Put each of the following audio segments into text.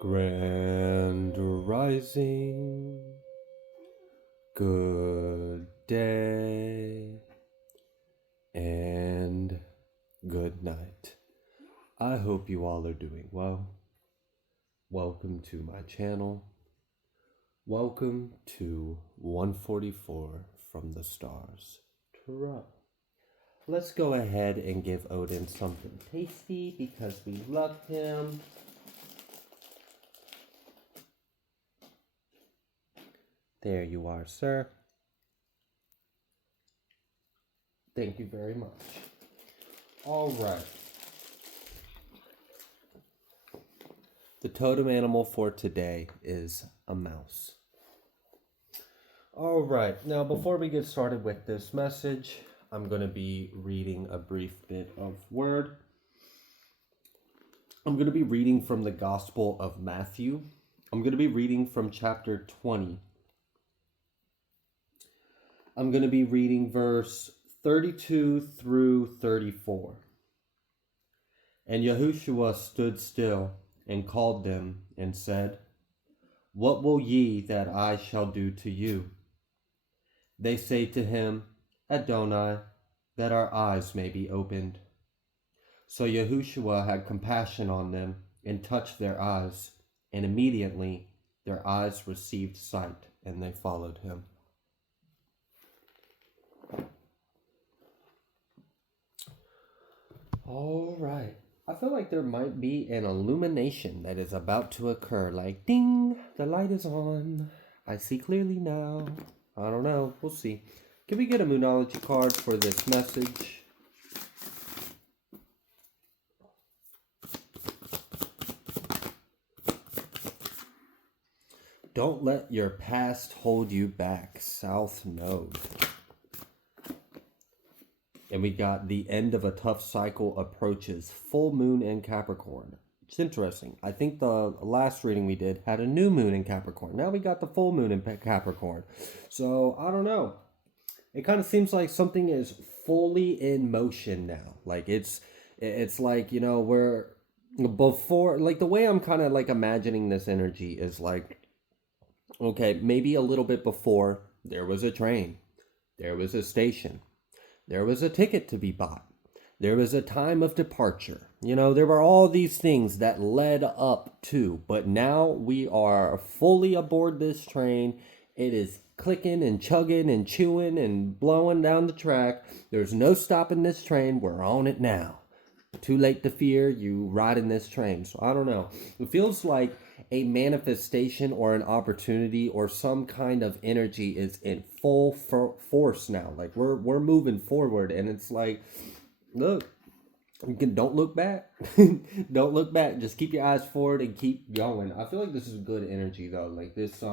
Grand Rising, good day, and good night. I hope you all are doing well. Welcome to my channel. Welcome to 144 from the stars. Ta-ra. Let's go ahead and give Odin something tasty because we love him. There you are, sir. Thank you very much. All right. The totem animal for today is a mouse. All right. Now, before we get started with this message, I'm going to be reading a brief bit of word. I'm going to be reading from the Gospel of Matthew. I'm going to be reading from chapter 20. I'm going to be reading verse 32 through 34. And Yahushua stood still and called them and said, What will ye that I shall do to you? They say to him, Adonai, that our eyes may be opened. So Yahushua had compassion on them and touched their eyes, and immediately their eyes received sight, and they followed him. All right. I feel like there might be an illumination that is about to occur. Like, ding, the light is on. I see clearly now. I don't know. We'll see. Can we get a Moonology card for this message? Don't let your past hold you back. South Node. And we got the end of a tough cycle approaches. Full moon in Capricorn. It's interesting. I think the last reading we did had a new moon in Capricorn. Now we got the full moon in Capricorn. So, I don't know. It kind of seems like something is fully in motion now. Like it's like, we're before, like the way I'm kind of like imagining this energy is like, okay, maybe a little bit before there was a train. There was a station. There was a ticket to be bought. There was a time of departure. There were all these things that led up to. But now we are fully aboard this train. It is clicking and chugging and chewing and blowing down the track. There's no stopping this train. We're on it now. Too late to fear. You riding this train. So I don't know. It feels like a manifestation or an opportunity or some kind of energy is in full force now. Like we're moving forward, and it's like, look, don't look back. Don't look back. Just keep your eyes forward and keep going. I feel like this is good energy though. Like this,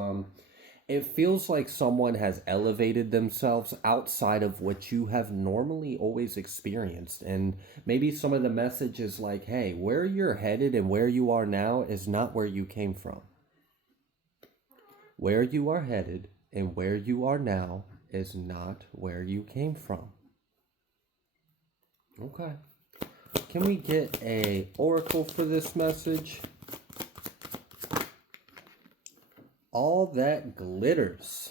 it feels like someone has elevated themselves outside of what you have normally always experienced. And maybe some of the message is like, hey, where you're headed and where you are now is not where you came from. Where you are headed and where you are now is not where you came from. Okay. Can we get a oracle for this message? All that glitters.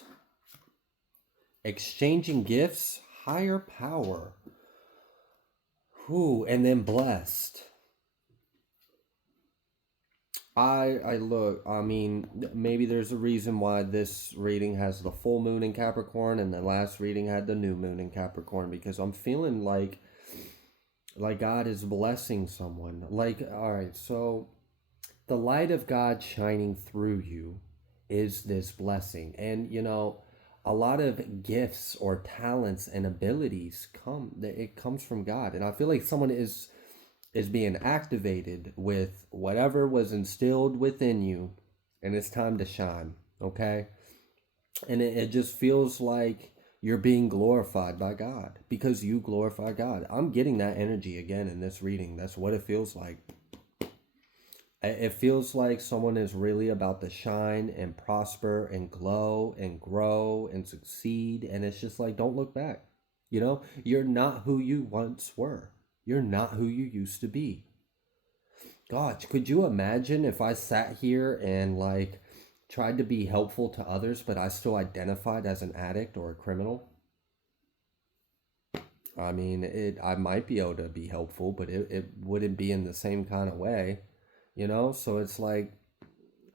Exchanging gifts, higher power. Ooh, and then blessed. I mean, maybe there's a reason why this reading has the full moon in Capricorn and the last reading had the new moon in Capricorn, because I'm feeling like God is blessing someone. Like, all right, so the light of God shining through you is this blessing. And a lot of gifts or talents and abilities comes from God. And I feel like someone is being activated with whatever was instilled within you, and it's time to shine. Okay. And it just feels like you're being glorified by God because you glorify God. I'm getting that energy again in this reading. That's what it feels like. It feels like someone is really about to shine and prosper and glow and grow and succeed. And it's just like, don't look back. You're not who you once were. You're not who you used to be. Gosh, could you imagine if I sat here and like tried to be helpful to others, but I still identified as an addict or a criminal? I mean, I might be able to be helpful, but it wouldn't be in the same kind of way, you know? So it's like,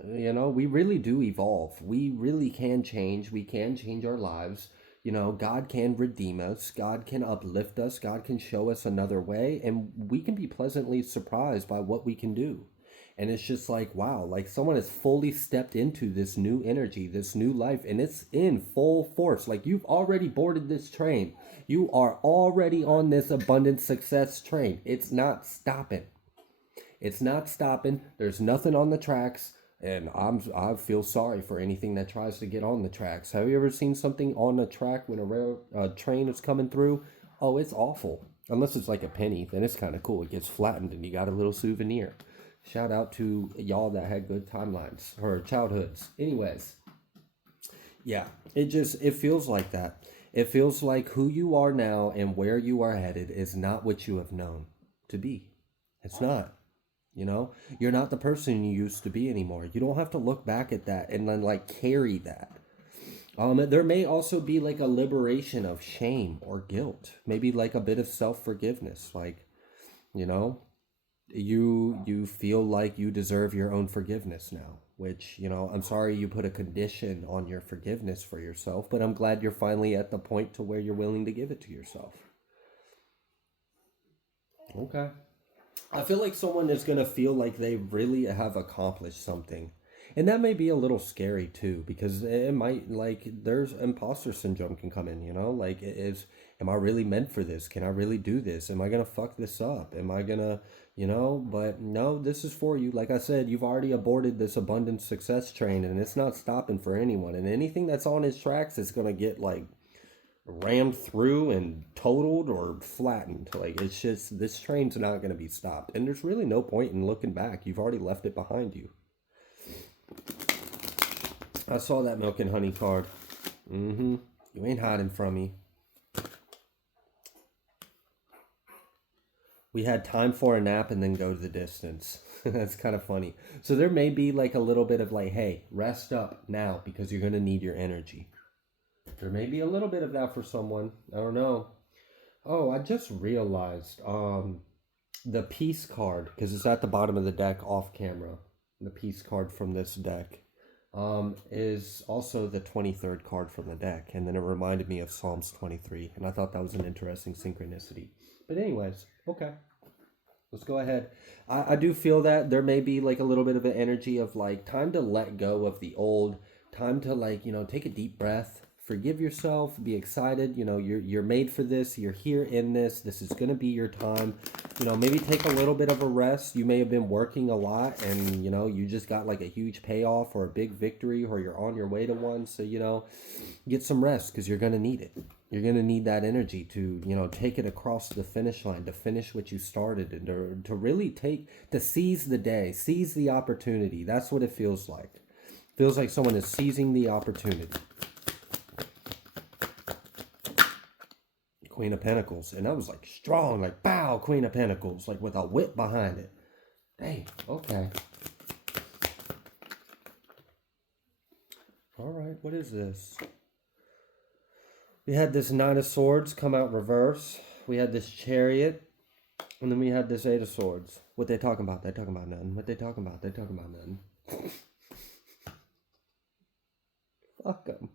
we really do evolve. We really can change. We can change our lives. God can redeem us. God can uplift us. God can show us another way. And we can be pleasantly surprised by what we can do. And it's just like, wow, like someone has fully stepped into this new energy, this new life, and it's in full force. Like you've already boarded this train. You are already on this abundant success train. It's not stopping. It's not stopping. There's nothing on the tracks, and I feel sorry for anything that tries to get on the tracks. Have you ever seen something on the track when a train is coming through? Oh, it's awful. Unless it's like a penny, then it's kind of cool. It gets flattened, and you got a little souvenir. Shout out to y'all that had good timelines or childhoods. Anyways, yeah, it feels like that. It feels like who you are now and where you are headed is not what you have known to be. It's not. You're not the person you used to be anymore. You don't have to look back at that and then like carry that. There may also be like a liberation of shame or guilt, maybe like a bit of self-forgiveness. Like, you know, you feel like you deserve your own forgiveness now, which, I'm sorry you put a condition on your forgiveness for yourself, but I'm glad you're finally at the point to where you're willing to give it to yourself. Okay. I feel like someone is going to feel like they really have accomplished something. And that may be a little scary too, because it might, like, there's imposter syndrome can come in, like, am I really meant for this? Can I really do this? Am I going to fuck this up? Am I going to, but no, this is for you. Like I said, you've already aborted this abundant success train and it's not stopping for anyone. And anything that's on its tracks is going to get, like, rammed through and totaled or flattened. Like it's just this train's not going to be stopped, and there's really no point in looking back. You've already left it behind you. I saw that milk and honey card. Mm-hmm. You ain't hiding from me. We had time for a nap and then go to the distance. That's kind of funny. So there may be like a little bit of like, hey, rest up now because you're going to need your energy. There may be a little bit of that for someone. I don't know. Oh, I just realized the peace card, because it's at the bottom of the deck off camera. The peace card from this deck is also the 23rd card from the deck. And then it reminded me of Psalms 23. And I thought that was an interesting synchronicity. But anyways, okay. Let's go ahead. I do feel that there may be like a little bit of an energy of like time to let go of the old, time to like, take a deep breath, forgive yourself, be excited. You're made for this. You're here in this. This is going to be your time. Maybe take a little bit of a rest. You may have been working a lot and, you just got like a huge payoff or a big victory or you're on your way to one. So, get some rest because you're going to need it. You're going to need that energy to, take it across the finish line, to finish what you started and to really to seize the day, seize the opportunity. That's what it feels like. It feels like someone is seizing the opportunity. Queen of Pentacles. And that was like strong, like bow, Queen of Pentacles, like with a whip behind it. Dang, okay. All right, what is this? We had this Nine of Swords come out reverse. We had this Chariot. And then we had this Eight of Swords. What they talking about? They talking about nothing. What they talking about? They talking about nothing. Fuck them.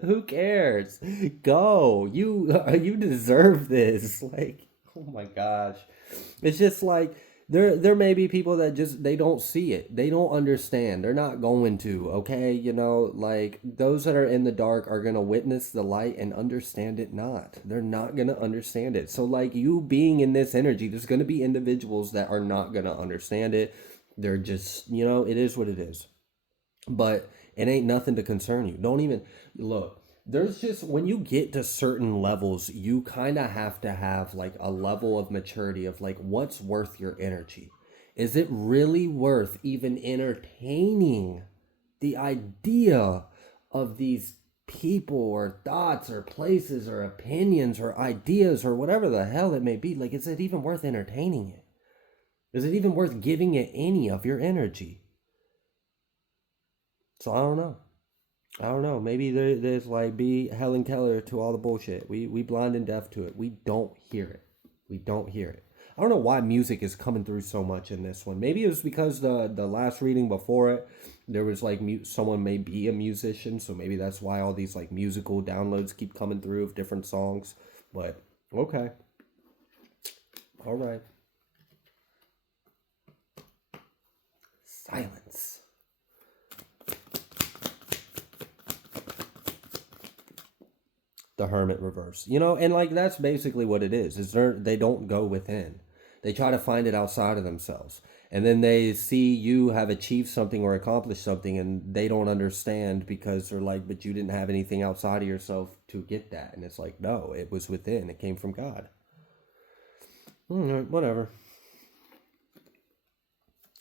Who cares? Go. You deserve this. Like, oh my gosh. It's just like there may be people that just they don't see it. They don't understand. They're not going to, okay? Like those that are in the dark are going to witness the light and understand it not. They're not going to understand it. So like you being in this energy, there's going to be individuals that are not going to understand it. They're just, it is what it is. But it ain't nothing to concern you. Don't even look. There's just when you get to certain levels, you kind of have to have like a level of maturity of like what's worth your energy. Is it really worth even entertaining the idea of these people or thoughts or places or opinions or ideas or whatever the hell it may be? Like, is it even worth entertaining it? Is it even worth giving it any of your energy? So I don't know. I don't know. Maybe there's like be Helen Keller to all the bullshit. We blind and deaf to it. We don't hear it. We don't hear it. I don't know why music is coming through so much in this one. Maybe it was because the last reading before it, there was like someone may be a musician, so maybe that's why all these like musical downloads keep coming through of different songs. But okay, all right. Silence. The hermit reverse, and like that's basically what it is they don't go within, they try to find it outside of themselves, and then they see you have achieved something or accomplished something and they don't understand because they're like, but you didn't have anything outside of yourself to get that, and it's like, no, it was within, it came from God. Whatever.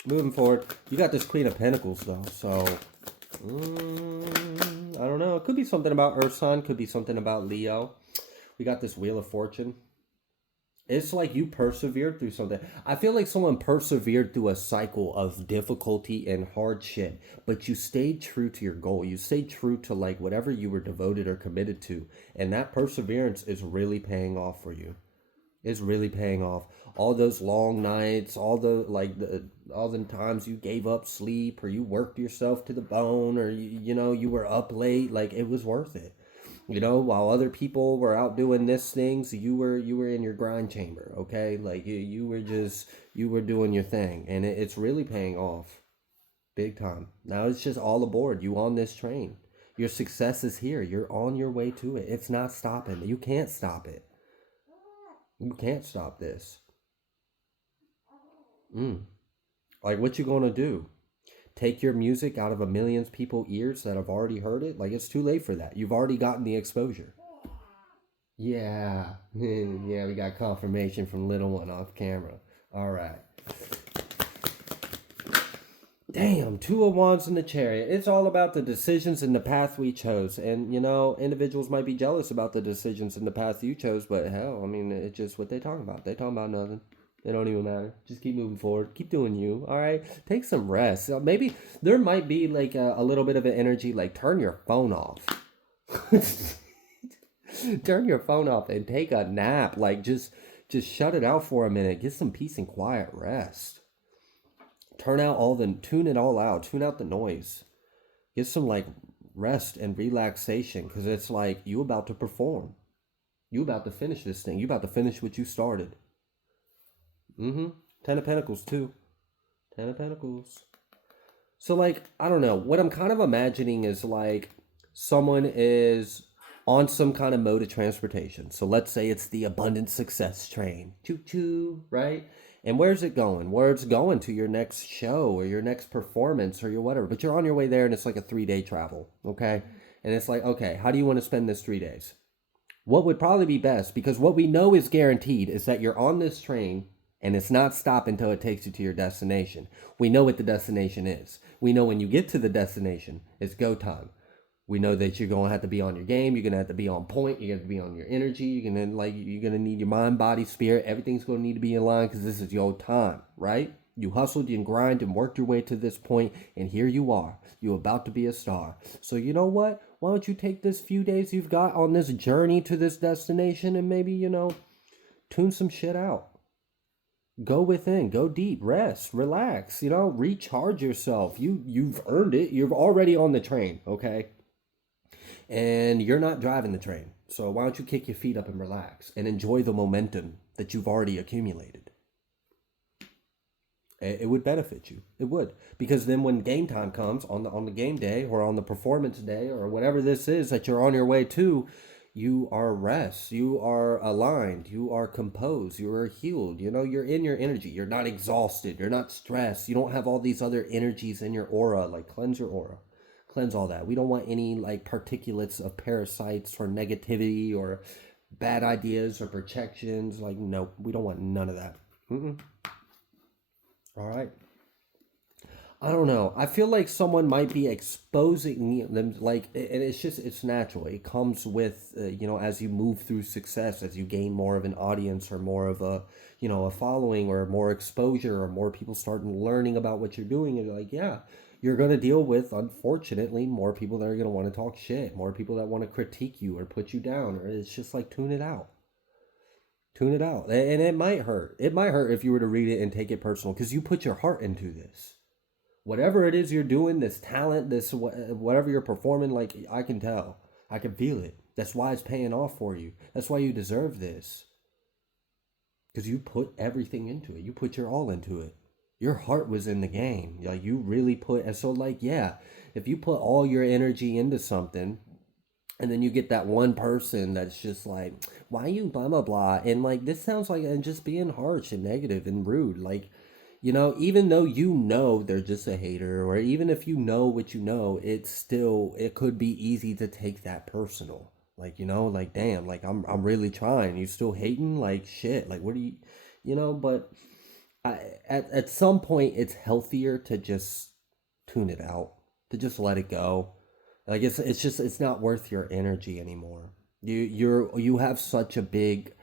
Moving forward, you got this Queen of Pentacles though, so I don't know. It could be something about Earth sign, could be something about Leo. We got this Wheel of Fortune. It's like you persevered through something. I feel like someone persevered through a cycle of difficulty and hardship, but you stayed true to your goal. You stayed true to like whatever you were devoted or committed to, and that perseverance is really paying off for you. It's really paying off. All those long nights, all the times you gave up sleep or you worked yourself to the bone, or you were up late, like it was worth it. While other people were out doing this things, you were in your grind chamber, okay? Like you were doing your thing, and it's really paying off big time. Now it's just all aboard. You on this train. Your success is here. You're on your way to it. It's not stopping. You can't stop it. You can't stop this. Like, what you gonna do? Take your music out of a million people ears that have already heard it? Like, it's too late for that. You've already gotten the exposure. Yeah. Yeah, we got confirmation from little one off camera. All right. Damn, Two of Wands in the Chariot. It's all about the decisions and the path we chose. And, individuals might be jealous about the decisions and the path you chose, but hell, I mean, it's just what they talking about. They talking about nothing. It don't even matter. Just keep moving forward. Keep doing you. All right. Take some rest. Maybe there might be like a little bit of an energy, like turn your phone off. Turn your phone off and take a nap. Like just shut it out for a minute. Get some peace and quiet rest. Tune it all out. Tune out the noise. Get some like rest and relaxation, because it's like you about to perform. You about to finish this thing. You about to finish what you started. Ten of Pentacles too. Ten of Pentacles. So like, I don't know. What I'm kind of imagining is like someone is on some kind of mode of transportation. So let's say it's the abundant success train. Choo choo, right? And where's it going? Where it's going to your next show or your next performance or your whatever. But you're on your way there and it's like a 3-day travel, okay? And it's like, okay, how do you want to spend this 3 days? What would probably be best, because what we know is guaranteed, is that you're on this train and it's not stopping until it takes you to your destination. We know what the destination is. We know when you get to the destination, it's go time. We know that you're gonna have to be on your game. You're gonna have to be on point. You're gonna be on your energy. You're gonna need your mind, body, spirit. Everything's gonna need to be in line, because this is your time, right? You hustled and grind and worked your way to this point, and here you are. You're about to be a star. So you know what? Why don't you take this few days you've got on this journey to this destination and maybe tune some shit out. Go within, go deep, rest, relax. Recharge yourself. You've earned it. You're already on the train, okay? And you're not driving the train. So why don't you kick your feet up and relax and enjoy the momentum that you've already accumulated? It would benefit you. It would. Because then when game time comes on the game day or on the performance day or whatever this is that you're on your way to, you are rest, you are aligned, you are composed, you are healed, you're in your energy, you're not exhausted, you're not stressed, you don't have all these other energies in your aura. Like, cleanse your aura. Cleanse all that. We don't want any like particulates of parasites or negativity or bad ideas or projections. Like, no, we don't want none of that. All right. I don't know. I feel like someone might be exposing them, like, and it's just, it's natural. It comes with, as you move through success, as you gain more of an audience or more of a, a following or more exposure or more people start learning about what you're doing. And like, yeah, you're going to deal with, unfortunately, more people that are going to want to talk shit, more people that want to critique you or put you down, or it's just like, tune it out. Tune it out. And it might hurt. It might hurt if you were to read it and take it personal because you put your heart into this. Whatever it is you're doing, this talent, this whatever you're performing, like, I can tell, I can feel it. That's why it's paying off for you. That's why you deserve this, because you put everything into it. You put your all into it. Your heart was in the game. Like, you really put. And so, like, yeah, if you put all your energy into something, and then you get that one person that's just like, why you blah blah blah, and like, this sounds like, and just being harsh and negative and rude, like, even though they're just a hater, or even if you know what you know, it could be easy to take that personal. Like, like, damn, like, I'm really trying. You still hating? Like, shit. Like, what do but at some point, it's healthier to just tune it out, to just let it go. Like, it's just, it's not worth your energy anymore. You have such a big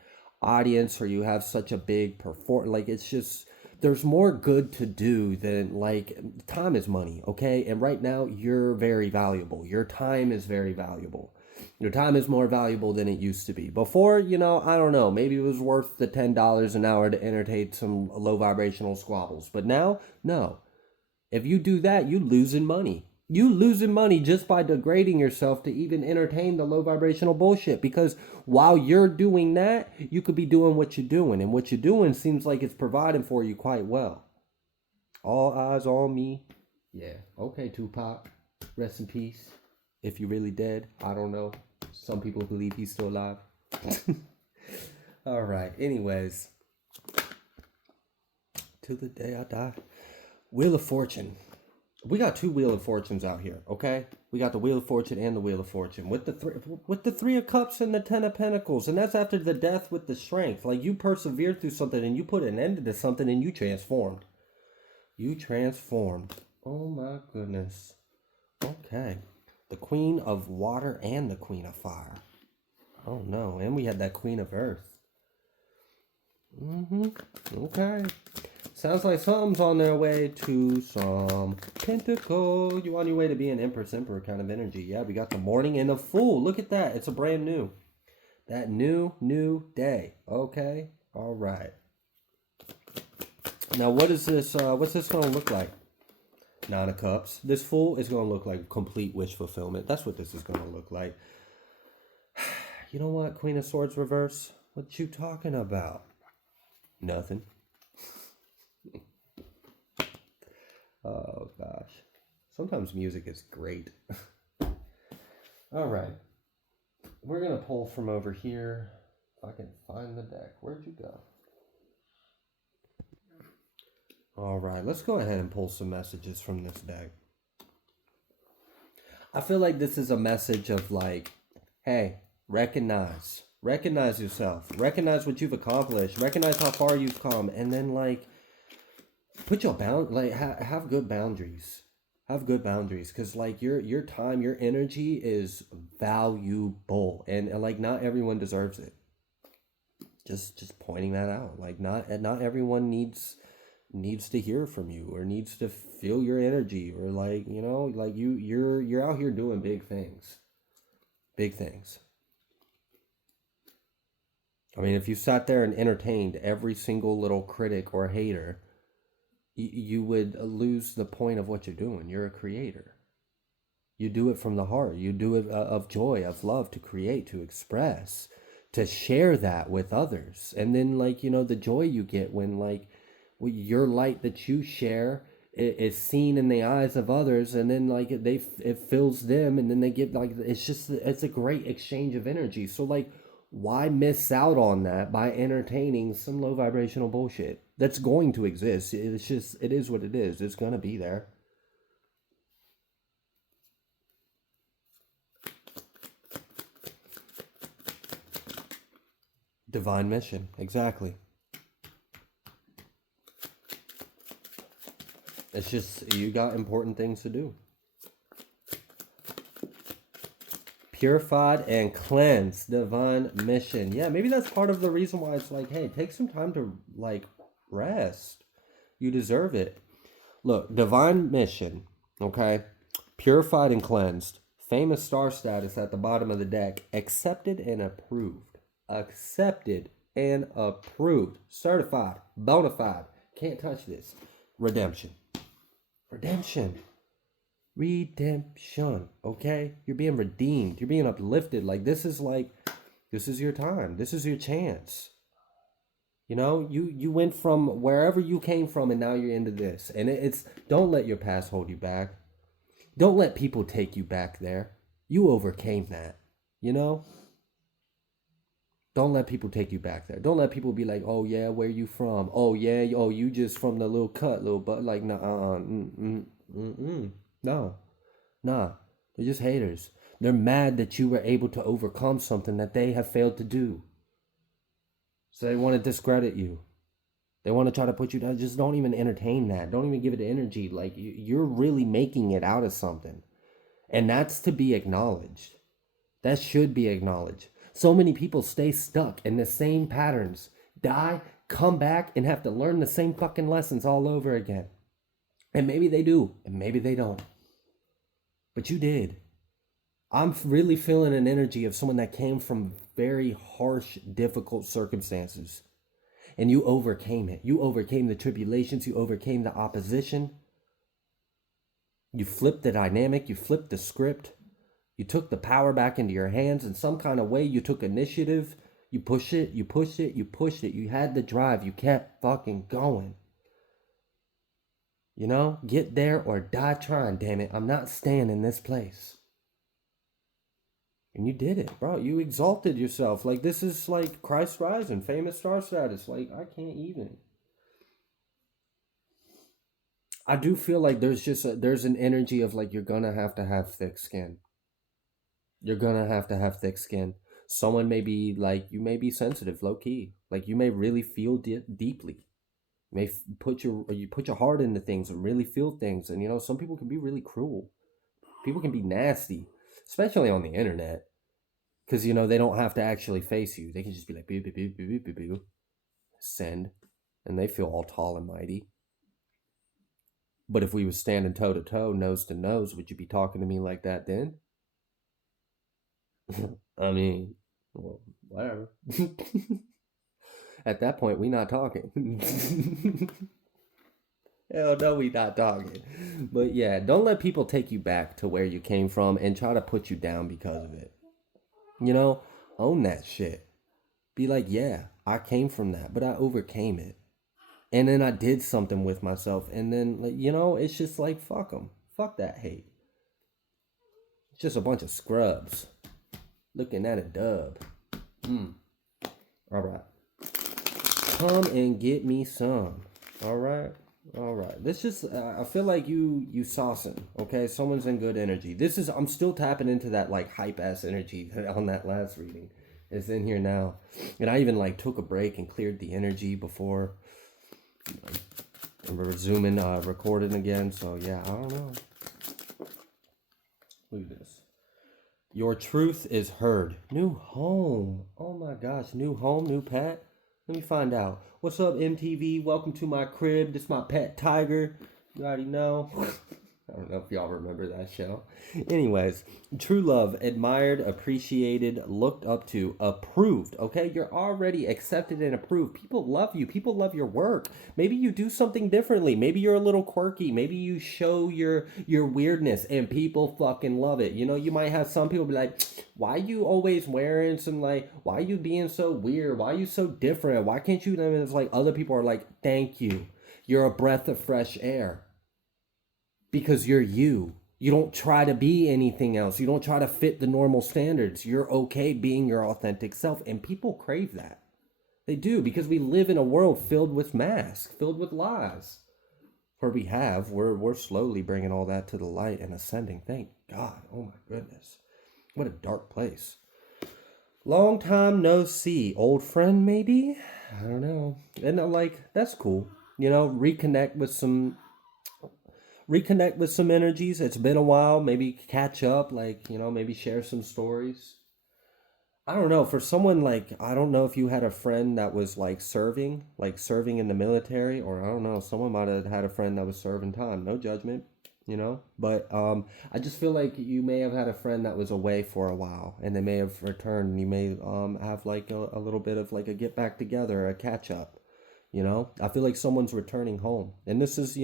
audience, or you have such a big like, it's just, there's more good to do than, like, time is money, okay? And right now, you're very valuable. Your time is very valuable. Your time is more valuable than it used to be. Before, I don't know, maybe it was worth the $10 an hour to entertain some low vibrational squabbles. But now, no. If you do that, you losing money. You losing money just by degrading yourself to even entertain the low vibrational bullshit. Because while you're doing that, you could be doing what you're doing. And what you're doing seems like it's providing for you quite well. All eyes on me. Yeah. Okay, Tupac. Rest in peace. If you're really dead, I don't know. Some people believe he's still alive. All right. Anyways. Till the day I die. Wheel of Fortune. We got two Wheel of Fortunes out here, okay? We got the Wheel of Fortune and the Wheel of Fortune with the Three of Cups and the Ten of Pentacles, and that's after the Death with the Strength. Like, you persevered through something and you put an end to something and you transformed. You transformed. Oh my goodness. Okay. The Queen of Water and the Queen of Fire. Oh no, and we had that Queen of Earth. Okay. Sounds like something's on their way to some pentacle. You on your way to be an Empress Emperor kind of energy. Yeah, we got the Morning and the Fool. Look at that. It's a brand new. That new day. Okay. All right. Now, what is this? What's this going to look like? Nine of Cups. This Fool is going to look like complete wish fulfillment. That's what this is going to look like. You know what? Queen of Swords reverse. What you talking about? Nothing. Oh gosh. Sometimes music is great. All right. We're going to pull from over here. If I can find the deck. Where'd you go? All right. Let's go ahead and pull some messages from this deck. I feel like this is a message of, like, hey, recognize yourself. Recognize what you've accomplished. Recognize how far you've come. And then, like, put your have good boundaries. Have good boundaries, because, like, your time, your energy is valuable, and like, not everyone deserves it. Just pointing that out. Like, not everyone needs to hear from you or needs to feel your energy, or, like, like, you're out here doing big things. Big things. I mean, if you sat there and entertained every single little critic or hater, you would lose the point of what you're doing. You're a creator. You do it from the heart. You do it of joy, of love, to create, to express, to share that with others. And then, like, the joy you get when, like, your light that you share is seen in the eyes of others, and then, like, it fills them, and then they get, like, it's a great exchange of energy. So, like, why miss out on that by entertaining some low vibrational bullshit that's going to exist? It's just, it is what it is. It's going to be there. Divine mission. Exactly. It's just, you got important things to do. Purified and cleansed, divine mission. Yeah, maybe that's part of the reason why it's like, hey, take some time to like rest. You deserve it. Look, divine mission, okay? Purified and cleansed. Famous star status at the bottom of the deck. Accepted and approved. Accepted and approved. Certified. Bona fide. Can't touch this. Redemption. Redemption. Redemption. Okay? You're being redeemed. You're being uplifted. This is your time. This is your chance. You know, you went from wherever you came from and now you're into this. And it's, don't let your past hold you back. Don't let people take you back there. You overcame that. You know? Don't let people take you back there. Don't let people be like, oh yeah, where you from? Oh yeah, oh you just from the little cut, little butt. Like, nah, no, nah. They're just haters. They're mad that you were able to overcome something that they have failed to do. So they want to discredit you. They want to try to put you down. Just don't even entertain that. Don't even give it energy. Like, you're really making it out of something. And that's to be acknowledged. That should be acknowledged. So many people stay stuck in the same patterns, die, come back, and have to learn the same fucking lessons all over again. And maybe they do, and maybe they don't. But you did. I'm really feeling an energy of someone that came from very harsh, difficult circumstances. And you overcame it. You overcame the tribulations. You overcame the opposition. You flipped the dynamic. You flipped the script. You took the power back into your hands in some kind of way. You took initiative. You pushed it. You pushed it. You pushed it. You had the drive. You kept fucking going. You know, get there or die trying, damn it. I'm not staying in this place. And you did it, bro. You exalted yourself. Like, this is like Christ rising, famous star status. Like, I can't even. I do feel like there's an energy of like, you're gonna have to have thick skin. You're gonna have to have thick skin. Someone may be like, you may be sensitive, low key. Like, you may really feel deeply. You may put your heart into things and really feel things. And you know, some people can be really cruel. People can be nasty, especially on the internet. Because, you know, they don't have to actually face you. They can just be like, boo, boo, boo, boo, boo, boo, boo. Send. And they feel all tall and mighty. But if we was standing toe to toe, nose to nose, would you be talking to me like that then? I mean, well, whatever. At that point, we not talking. Hell no, we not talking. But yeah, don't let people take you back to where you came from and try to put you down because of it. You know, own that shit. Be like, yeah, I came from that, but I overcame it. And then I did something with myself. And then, like, you know, it's just like, fuck them. Fuck that hate. It's just a bunch of scrubs looking at a dub. All right. Come and get me some. All right. All right. This just, I feel like you saucing, okay? Someone's in good energy. I'm still tapping into that, like, hype-ass energy on that last reading. It's in here now. And I even, like, took a break and cleared the energy before resuming, recording again. So, yeah, I don't know. Look at this. Your truth is heard. New home. Oh, my gosh. New home, new pet. Let me find out. What's up, MTV? Welcome to my crib. This is my pet tiger. You already know. I don't know if y'all remember that show. Anyways, true love, admired, appreciated, looked up to, approved. Okay, you're already accepted and approved. People love you. People love your work. Maybe you do something differently. Maybe you're a little quirky. Maybe you show your weirdness and people fucking love it. You know, you might have some people be like, why you always wearing some, like, why you being so weird? Why you so different? Why can't you? And it's like other people are like, thank you. You're a breath of fresh air. Because you're you. You don't try to be anything else. You don't try to fit the normal standards. You're okay being your authentic self. And people crave that. They do, because we live in a world filled with masks, filled with lies. We're slowly bringing all that to the light and ascending. Thank God. Oh my goodness. What a dark place. Long time no see. Old friend, maybe? I don't know. And I'm like, that's cool. You know, reconnect with some reconnect with some energies. It's been a while. Maybe catch up, like, maybe share some stories. I don't know. For someone like, I don't know if you had a friend that was like serving in the military, or I don't know, someone might have had a friend that was serving time. No judgment, But I just feel like you may have had a friend that was away for a while, and they may have returned, and you may have like a little bit of like a get back together, a catch up. I feel like someone's returning home, and this is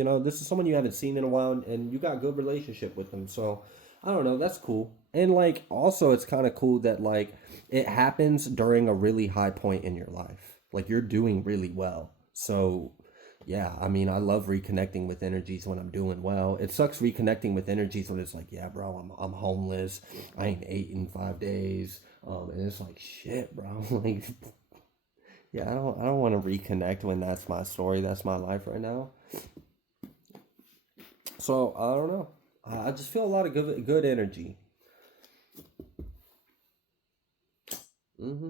someone you haven't seen in a while, and you got good relationship with them. So I don't know, that's cool. And like also, it's kind of cool that like it happens during a really high point in your life. Like you're doing really well. So yeah, I mean, I love reconnecting with energies when I'm doing well. It sucks reconnecting with energies when it's like, yeah, bro, I'm homeless. I ain't ate in 5 days. And it's like, shit, bro. Like, yeah, I don't want to reconnect when that's my story. That's my life right now. So I don't know. I just feel a lot of good energy. hmm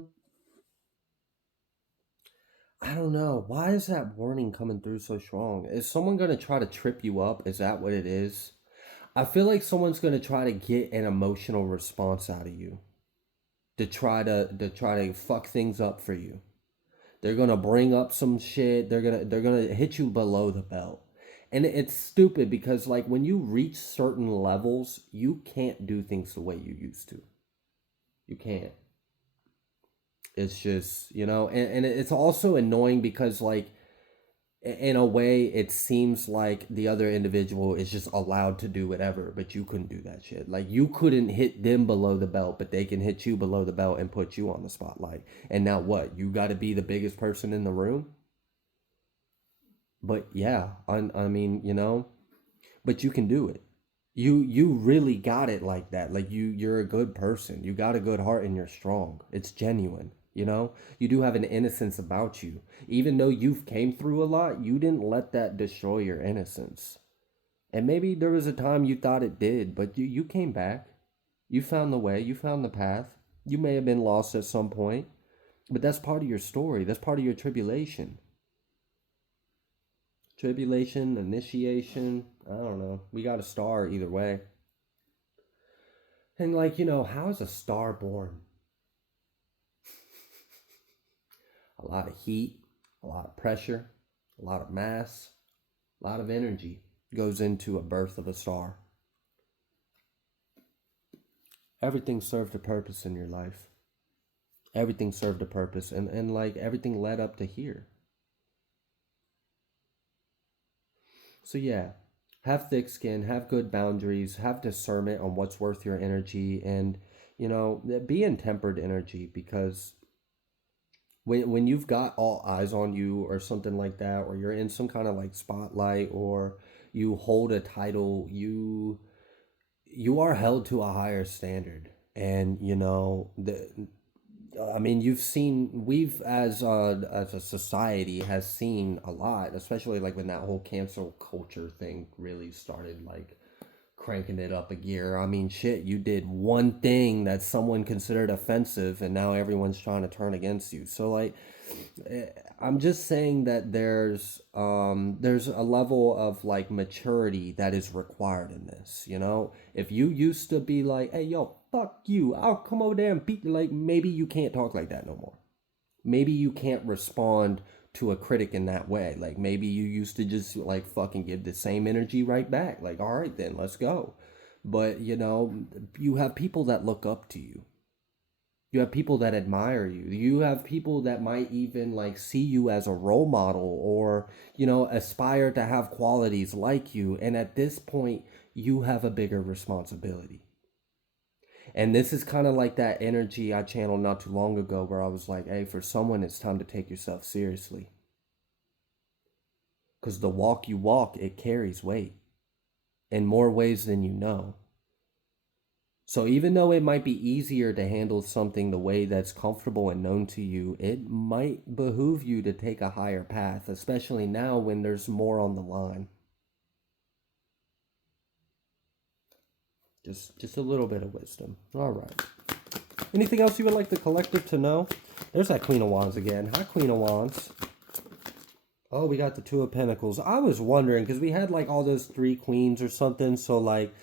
I don't know. Why is that warning coming through so strong? Is someone gonna try to trip you up? Is that what it is? I feel like someone's gonna try to get an emotional response out of you to try to fuck things up for you. They're gonna bring up some shit. They're gonna hit you below the belt. And it's stupid because like when you reach certain levels, you can't do things the way you used to. You can't. It's just, and it's also annoying because like in a way it seems like the other individual is just allowed to do whatever, but you couldn't do that shit. Like you couldn't hit them below the belt, but they can hit you below the belt and put you on the spotlight. And now what? You got to be the biggest person in the room? But yeah, I mean, but you can do it. You really got it like that. Like you're a good person. You got a good heart and you're strong. It's genuine. You do have an innocence about you. Even though you've came through a lot, you didn't let that destroy your innocence. And maybe there was a time you thought it did, but you came back. You found the way, you found the path. You may have been lost at some point, but that's part of your story. That's part of your tribulation. Tribulation, initiation, I don't know. We got a star either way. And like, how is a star born? A lot of heat, a lot of pressure, a lot of mass, a lot of energy goes into a birth of a star. Everything served a purpose in your life. Everything served a purpose, and like everything led up to here. So yeah, have thick skin, have good boundaries, have discernment on what's worth your energy, and be in tempered energy because when you've got all eyes on you or something like that, or you're in some kind of like spotlight, or you hold a title, you are held to a higher standard. And I mean, we've as a society has seen a lot, especially like when that whole cancel culture thing really started like cranking it up a gear. I mean, shit, you did one thing that someone considered offensive, and now everyone's trying to turn against you. So like, eh, I'm just saying that there's a level of like maturity that is required in this. If you used to be like, hey yo, fuck you, I'll come over there and beat you, like maybe you can't talk like that no more. Maybe you can't respond to a critic in that way. Like maybe you used to just like fucking give the same energy right back. Like, all right, then let's go. But you have people that look up to you. You have people that admire you. You have people that might even like see you as a role model, or, aspire to have qualities like you. And at this point, you have a bigger responsibility. And this is kind of like that energy I channeled not too long ago where I was like, hey, for someone, it's time to take yourself seriously. Because the walk you walk, it carries weight in more ways than you know. So even though it might be easier to handle something the way that's comfortable and known to you, it might behoove you to take a higher path, especially now when there's more on the line. Just a little bit of wisdom. All right. Anything else you would like the collective to know? There's that Queen of Wands again. Hi, Queen of Wands. Oh, we got the Two of Pentacles. I was wondering because we had like all those three queens or something. So like,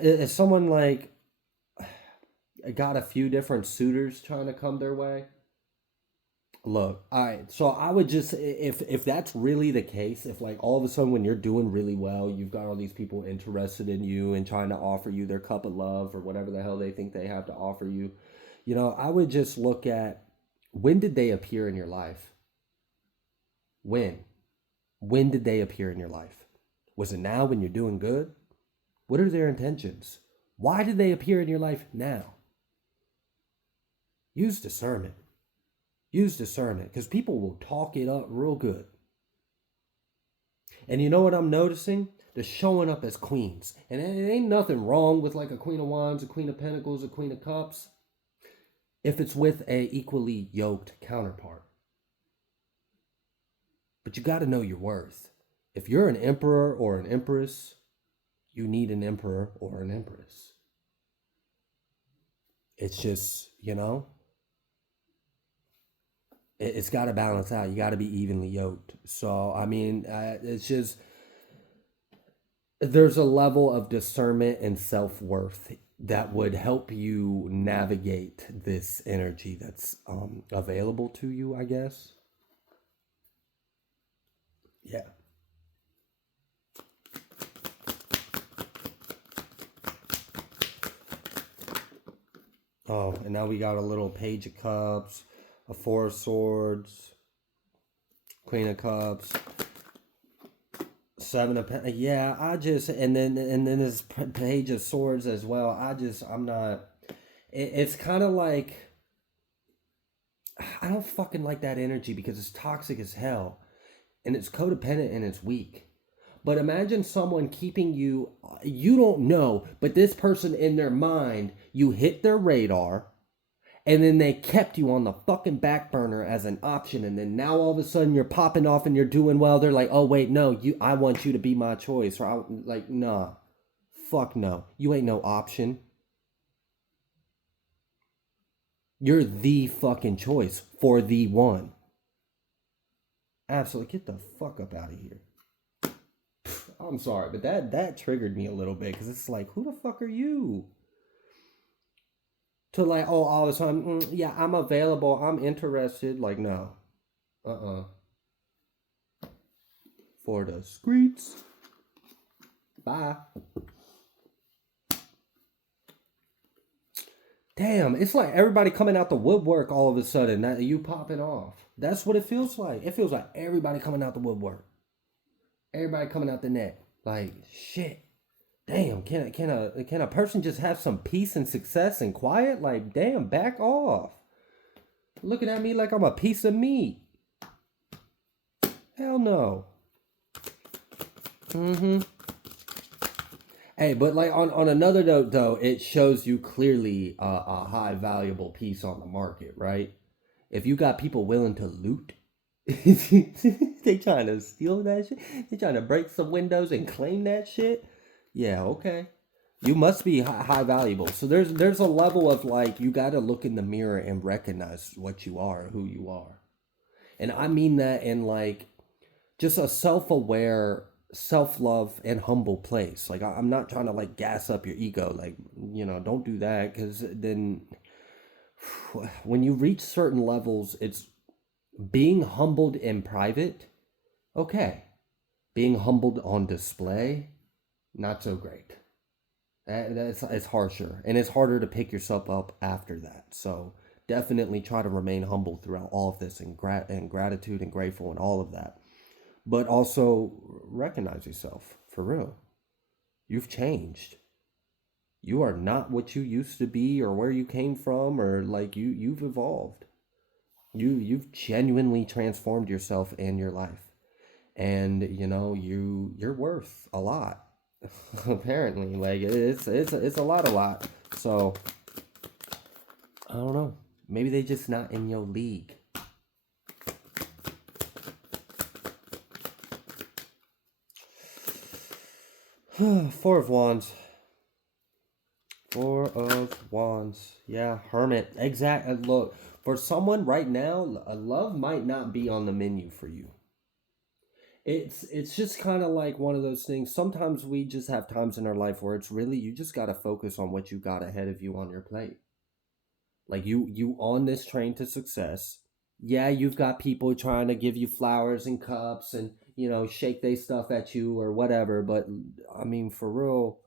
is someone like got a few different suitors trying to come their way? Look, all right. So I would just, if that's really the case, if like all of a sudden when you're doing really well, you've got all these people interested in you and trying to offer you their cup of love or whatever the hell they think they have to offer you, I would just look at, when did they appear in your life? When? When did they appear in your life? Was it now when you're doing good? What are their intentions? Why did they appear in your life now? Use discernment. Use discernment because people will talk it up real good. And you know what I'm noticing? They're showing up as queens. And it ain't nothing wrong with like a Queen of Wands, a Queen of Pentacles, a Queen of Cups, if it's with a equally yoked counterpart. But you got to know your worth. If you're an emperor or an empress, you need an emperor or an empress. It's just, it's got to balance out. You got to be evenly yoked. So, I mean, it's just, there's a level of discernment and self-worth that would help you navigate this energy that's available to you, I guess. Yeah. Oh, and now we got a little Page of Cups, a Four of Swords, Queen of Cups, Seven of Pentacles. Yeah, and then this Page of Swords as well. I'm not. It's kind of like, I don't fucking like that energy because it's toxic as hell, and it's codependent and it's weak. But imagine someone keeping you, you don't know, but this person in their mind, you hit their radar, and then they kept you on the fucking back burner as an option, and then now all of a sudden you're popping off and you're doing well. They're like, oh wait, no, I want you to be my choice, or like, nah, fuck no, you ain't no option. You're the fucking choice for the one. Absolutely, get the fuck up out of here. I'm sorry, but that triggered me a little bit because it's like, who the fuck are you? To like, oh, all of a sudden, yeah, I'm available, I'm interested. Like, no, for the streets. Bye. Damn, it's like everybody coming out the woodwork all of a sudden. That you popping off. That's what it feels like. It feels like everybody coming out the woodwork. Everybody coming out the net. Like shit. Damn, can a person just have some peace and success and quiet? Like, damn, back off. Looking at me like I'm a piece of meat. Hell no. Hey, but like on another note though, it shows you clearly a high valuable piece on the market, right? If you got people willing to loot, they trying to steal that shit. They trying to break some windows and claim that shit. Yeah, okay. You must be high valuable. So there's a level of like you got to look in the mirror and recognize what you are, who you are. And I mean that in like just a self-aware, self-love and humble place. Like I'm not trying to like gas up your ego, like, don't do that cuz then when you reach certain levels, it's being humbled in private. Okay. Being humbled on display, not so great. It's harsher and it's harder to pick yourself up after that. So definitely try to remain humble throughout all of this and gratitude and grateful and all of that. But also recognize yourself for real. You've changed. You are not what you used to be or where you came from or like you've evolved. You've genuinely transformed yourself and your life. And you're worth a lot. Apparently, like it's a lot. So I don't know. Maybe they just not in your league. Four of Wands. Four of Wands. Yeah, Hermit. Exact. Look, For someone right now, a love might not be on the menu for you. It's just kind of like one of those things. Sometimes we just have times in our life where it's really you just got to focus on what you got ahead of you on your plate. Like you on this train to success. Yeah, you've got people trying to give you flowers and cups and shake they stuff at you or whatever, but I mean for real,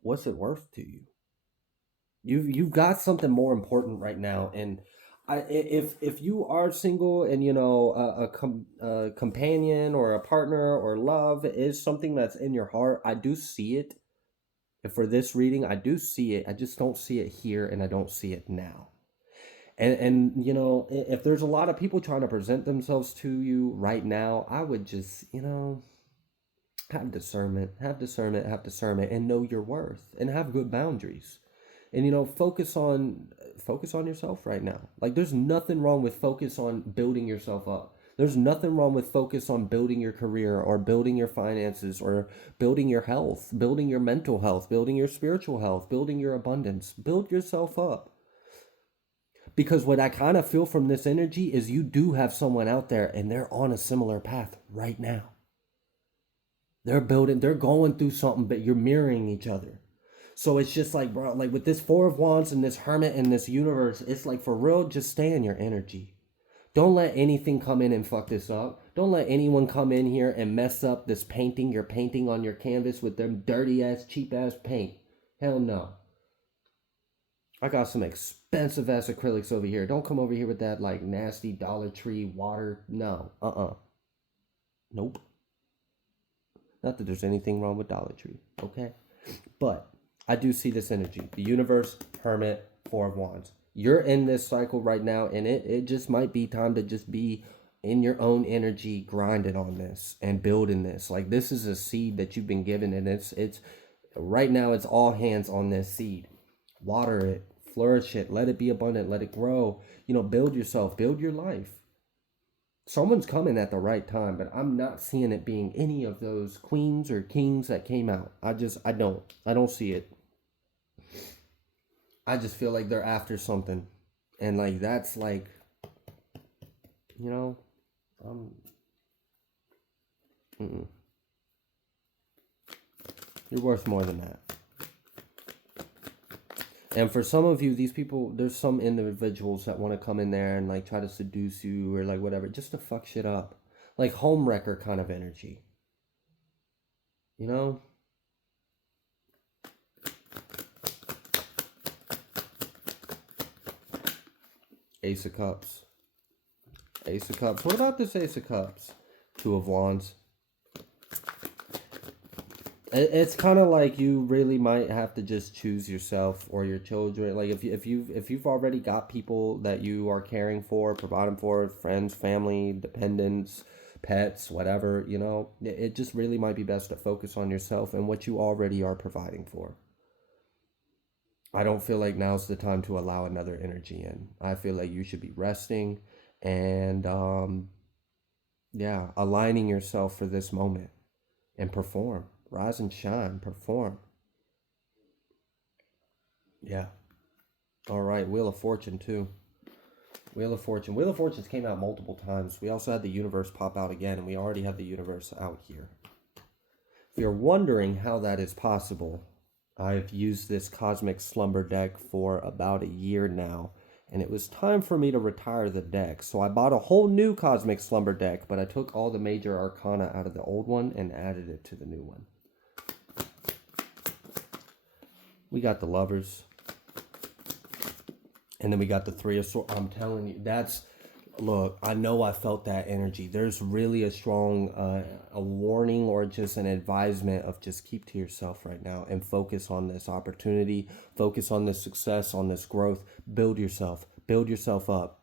what's it worth to you? You've got something more important right now, and if you are single and a companion or a partner or love is something that's in your heart, I do see it. And for this reading, I do see it. I just don't see it here, and I don't see it now. And if there's a lot of people trying to present themselves to you right now, I would just have discernment, have discernment, and know your worth, and have good boundaries, and focus on yourself right now. Like there's nothing wrong with focus on building yourself up. There's nothing wrong with focus on building your career or building your finances or building your health, building your mental health, building your spiritual health, building your abundance. Build yourself up. Because what I kind of feel from this energy is you do have someone out there and they're on a similar path right now. They're going through something, but you're mirroring each other. So it's just like, bro, like with this Four of Wands and this Hermit and this universe, it's like for real, just stay in your energy. Don't let anything come in and fuck this up. Don't let anyone come in here and mess up this painting you're painting on your canvas with them dirty ass, cheap ass paint. Hell no. I got some expensive ass acrylics over here. Don't come over here with that like nasty Dollar Tree water. No. Nope. Not that there's anything wrong with Dollar Tree. Okay. But I do see this energy. The universe, Hermit, Four of Wands. You're in this cycle right now, and it just might be time to just be in your own energy, grinding on this and building this. Like this is a seed that you've been given, and it's right now it's all hands on this seed. Water it, flourish it, let it be abundant, let it grow. Build yourself, build your life. Someone's coming at the right time, but I'm not seeing it being any of those queens or kings that came out. I don't see it. I just feel like they're after something. And like that's like, um, you're worth more than that. And for some of you, these people, there's some individuals that want to come in there and like try to seduce you or like whatever, just to fuck shit up. Like homewrecker kind of energy. Ace of Cups. Ace of Cups. What about this Ace of Cups? Two of Wands. It's kind of like you really might have to just choose yourself or your children. Like if you've already got people that you are caring for, providing for, friends, family, dependents, pets, whatever, it just really might be best to focus on yourself and what you already are providing for. I don't feel like now's the time to allow another energy in. I feel like you should be resting and aligning yourself for this moment and perform. Rise and shine, perform. Yeah. All right, Wheel of Fortune too. Wheel of Fortune. Wheel of Fortunes came out multiple times. We also had the universe pop out again, and we already have the universe out here. If you're wondering how that is possible, I've used this cosmic slumber deck for about a year now, and it was time for me to retire the deck. So I bought a whole new cosmic slumber deck, but I took all the major arcana out of the old one and added it to the new one. We got the Lovers. And then we got the Three of Swords. I'm telling you, look, I know I felt that energy. There's really a strong a warning or just an advisement of just keep to yourself right now and focus on this opportunity, focus on this success, on this growth. Build yourself up.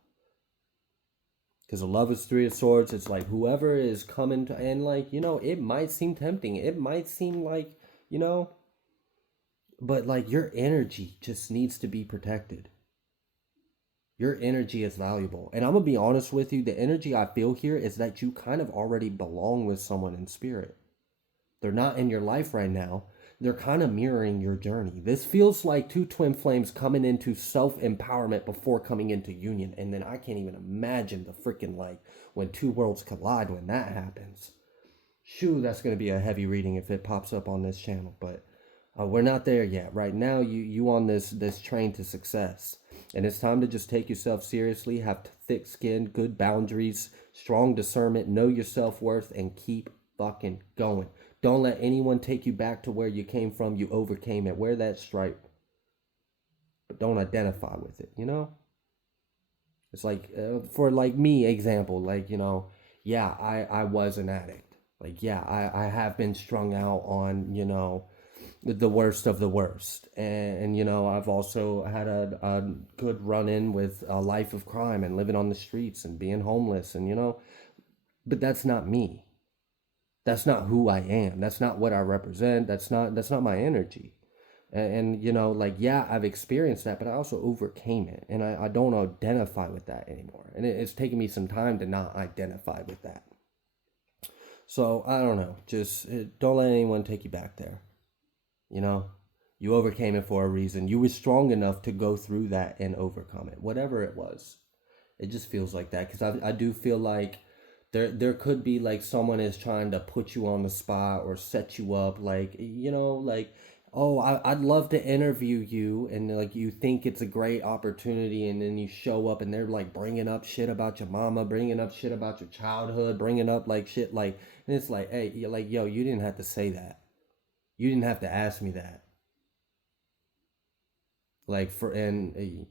Because the Lovers, Three of Swords, it's like whoever is coming to, and like, it might seem tempting. It might seem like, but like your energy just needs to be protected. Your energy is valuable. And I'm going to be honest with you. The energy I feel here is that you kind of already belong with someone in spirit. They're not in your life right now. they're kind of mirroring your journey. This feels like two twin flames coming into self-empowerment before coming into union. And then I can't even imagine the freaking like when two worlds collide when that happens. Shoo, that's going to be a heavy reading if it pops up on this channel, but we're not there yet. Right now, you on this train to success, and it's time to just take yourself seriously, have thick skin, good boundaries, strong discernment, know your self-worth, and keep fucking going. Don't let anyone take you back to where you came from. You overcame it. Wear that stripe, but don't identify with it. You know, it's like for like me, example, like yeah, I was an addict. Like, yeah, I have been strung out on, the worst of the worst. And I've also had a good run in with a life of crime and living on the streets and being homeless. And, but that's not me. That's not who I am. That's not what I represent. That's not my energy. And like, yeah, I've experienced that, but I also overcame it. And I don't identify with that anymore. And it's taken me some time to not identify with that. So I don't know. Just don't let anyone take you back there. You overcame it for a reason. You were strong enough to go through that and overcome it, whatever it was. It just feels like that because I do feel like there could be like someone is trying to put you on the spot or set you up, like like, oh, I'd love to interview you, and like you think it's a great opportunity, and then you show up and they're like bringing up shit about your mama, bringing up shit about your childhood, bringing up like shit like, and it's like, hey, you're like, yo, you didn't have to say that, you didn't have to ask me that, like for and it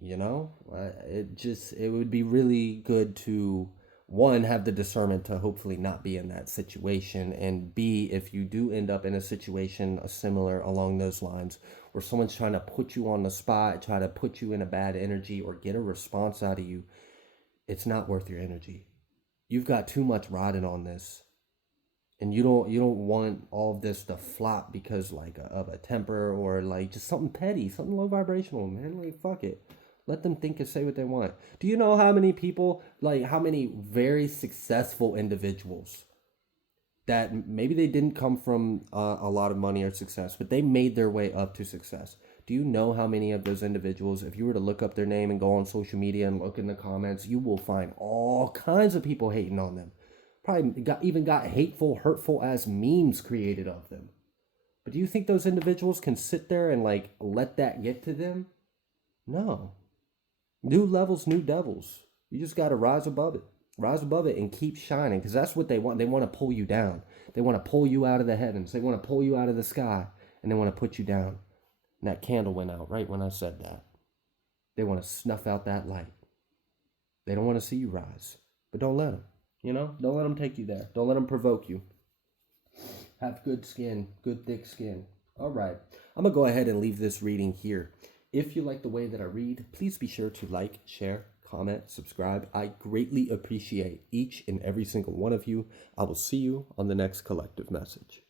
would be really good to one have the discernment to hopefully not be in that situation, and b, if you do end up in a situation similar along those lines where someone's trying to put you on the spot, try to put you in a bad energy or get a response out of you, it's not worth your energy. You've got too much riding on this, and you don't want all of this to flop because like of a temper or like just something petty, something low vibrational, man. Like, fuck it, let them think and say what they want. Do you know how many people, like how many very successful individuals that maybe they didn't come from a lot of money or success, but they made their way up to success? Do you know how many of those individuals, if you were to look up their name and go on social media and look in the comments, you will find all kinds of people hating on them? Probably got hateful, hurtful ass memes created of them. But do you think those individuals can sit there and like let that get to them? No. New levels, new devils. You just got to rise above it. Rise above it and keep shining, because that's what they want. They want to pull you down. They want to pull you out of the heavens. They want to pull you out of the sky, and they want to put you down. And that candle went out right when I said that. They want to snuff out that light. They don't want to see you rise. But don't let them. Don't let them take you there. Don't let them provoke you. Have good skin, good thick skin. All right. I'm going to go ahead and leave this reading here. If you like the way that I read, please be sure to like, share, comment, subscribe. I greatly appreciate each and every single one of you. I will see you on the next collective message.